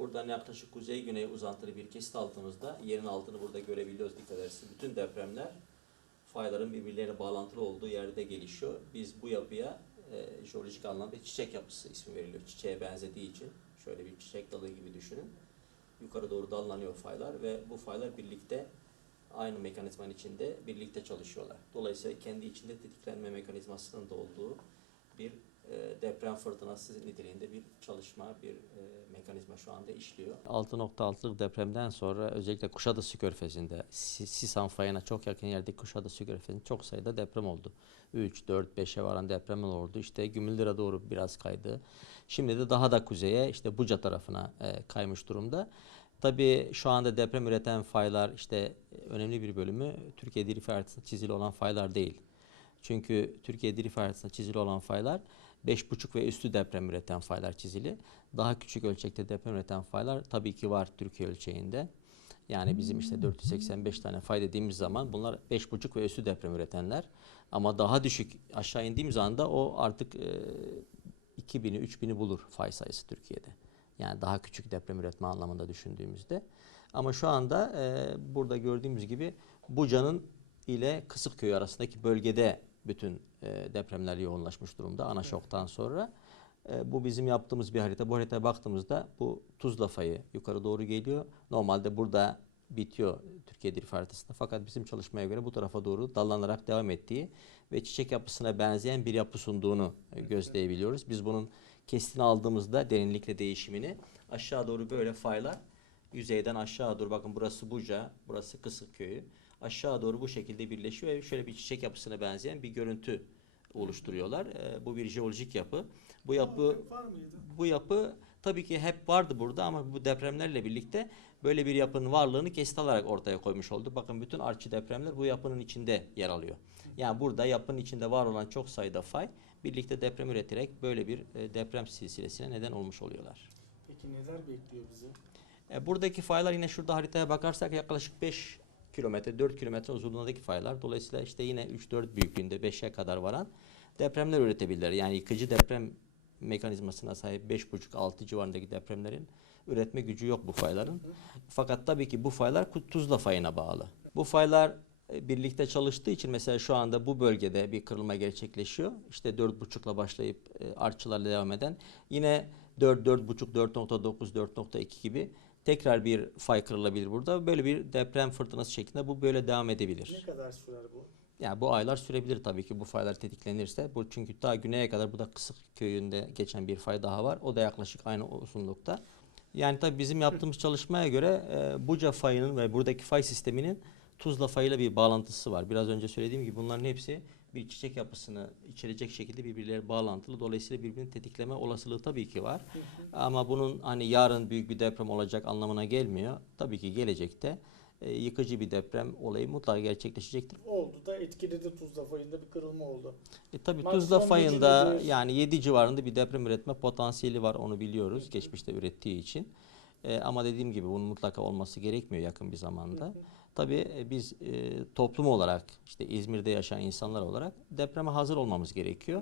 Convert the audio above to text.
Buradan yaklaşık kuzey güney uzantılı bir kesit altımızda yerin altını burada görebiliyoruz dikkat ederseniz. Bütün depremler fayların birbirleriyle bağlantılı olduğu yerde gelişiyor. Biz bu yapıya e, jeolojik anlamda çiçek yapısı ismi veriliyor. Çiçeğe benzediği için şöyle bir çiçek dalı gibi düşünün. Yukarı doğru dallanıyor faylar ve bu faylar birlikte aynı mekanizmanın içinde birlikte çalışıyorlar. Dolayısıyla kendi içinde tetiklenme mekanizmasının da olduğu bir deprem fırtınası niteliğinde bir çalışma, bir e, mekanizma şu anda işliyor. 6.6'lık depremden sonra özellikle Kuşadası Körfezi'nde Si- Sisan fayına çok yakın yerdeki Kuşadası Körfezi'nde çok sayıda deprem oldu. 3, 4, 5'e varan depremler oldu. İşte Gümüldür'e doğru biraz kaydı. Şimdi de daha da kuzeye işte Buca tarafına e, kaymış durumda. Tabii şu anda deprem üreten faylar işte e, önemli bir bölümü Türkiye diri fay çizili olan faylar değil. Çünkü Türkiye diri fay haritasında çizili olan faylar 5,5 ve üstü deprem üreten faylar çizili. Daha küçük ölçekte deprem üreten faylar tabii ki var Türkiye ölçeğinde. Yani bizim işte 485 tane fay dediğimiz zaman bunlar 5,5 ve üstü deprem üretenler. Ama daha düşük aşağı indiğimiz anda o artık e, 2000'i 3000'i bulur fay sayısı Türkiye'de. Yani daha küçük deprem üretme anlamında düşündüğümüzde. Ama şu anda e, burada gördüğümüz gibi Buca'nın ile Kısıkköy arasındaki bölgede bütün e, depremler yoğunlaşmış durumda ana şoktan sonra. E, bu bizim yaptığımız bir harita. Bu haritaya baktığımızda bu Tuzla fayı yukarı doğru geliyor. Normalde burada bitiyor Türkiye Dil haritasında. Fakat bizim çalışmaya göre bu tarafa doğru dallanarak devam ettiği ve çiçek yapısına benzeyen bir yapı sunduğunu gözleyebiliyoruz. Biz bunun kestini aldığımızda derinlikle değişimini aşağı doğru böyle faylar yüzeyden aşağı doğru bakın burası Buca, burası Kısıkköy'ü. Aşağı doğru bu şekilde birleşiyor ve şöyle bir çiçek yapısına benzeyen bir görüntü oluşturuyorlar. E, bu bir jeolojik yapı. Bu yapı bu yapı tabii ki hep vardı burada ama bu depremlerle birlikte böyle bir yapının varlığını kesit alarak ortaya koymuş oldu. Bakın bütün artçı depremler bu yapının içinde yer alıyor. Yani burada yapının içinde var olan çok sayıda fay birlikte deprem üreterek böyle bir e, deprem silsilesine neden olmuş oluyorlar. Peki neler bekliyor bizi? E, buradaki faylar yine şurada haritaya bakarsak yaklaşık 5 kilometre, 4 kilometre uzunluğundaki faylar. Dolayısıyla işte yine 3-4 büyüklüğünde 5'e kadar varan depremler üretebilirler. Yani yıkıcı deprem mekanizmasına sahip 5,5-6 civarındaki depremlerin üretme gücü yok bu fayların. Fakat tabii ki bu faylar Tuzla fayına bağlı. Bu faylar e, birlikte çalıştığı için mesela şu anda bu bölgede bir kırılma gerçekleşiyor. İşte 4,5'la başlayıp e, artçılarla devam eden yine 4, 4,5, 4,9, 4,2 gibi tekrar bir fay kırılabilir burada. Böyle bir deprem fırtınası şeklinde bu böyle devam edebilir. Ne kadar sürer bu? Yani bu aylar sürebilir tabii ki bu faylar tetiklenirse. Bu çünkü daha güneye kadar bu da Kısık köyünde geçen bir fay daha var. O da yaklaşık aynı uzunlukta. Yani tabii bizim yaptığımız çalışmaya göre e, Buca fayının ve buradaki fay sisteminin Tuzla fayıyla bir bağlantısı var. Biraz önce söylediğim gibi bunların hepsi bir çiçek yapısını içerecek şekilde birbirleri bağlantılı. Dolayısıyla birbirini tetikleme olasılığı tabii ki var. Ama bunun hani yarın büyük bir deprem olacak anlamına gelmiyor. Tabii ki gelecekte e, yıkıcı bir deprem olayı mutlaka gerçekleşecektir. Oldu da etkiledi Tuzla fayında bir kırılma oldu. E tabii Maksimum Tuzla fayında yani 7 civarında bir deprem üretme potansiyeli var onu biliyoruz geçmişte ürettiği için. E, ama dediğim gibi bunun mutlaka olması gerekmiyor yakın bir zamanda. Tabii e, biz e, toplum olarak işte İzmir'de yaşayan insanlar olarak depreme hazır olmamız gerekiyor.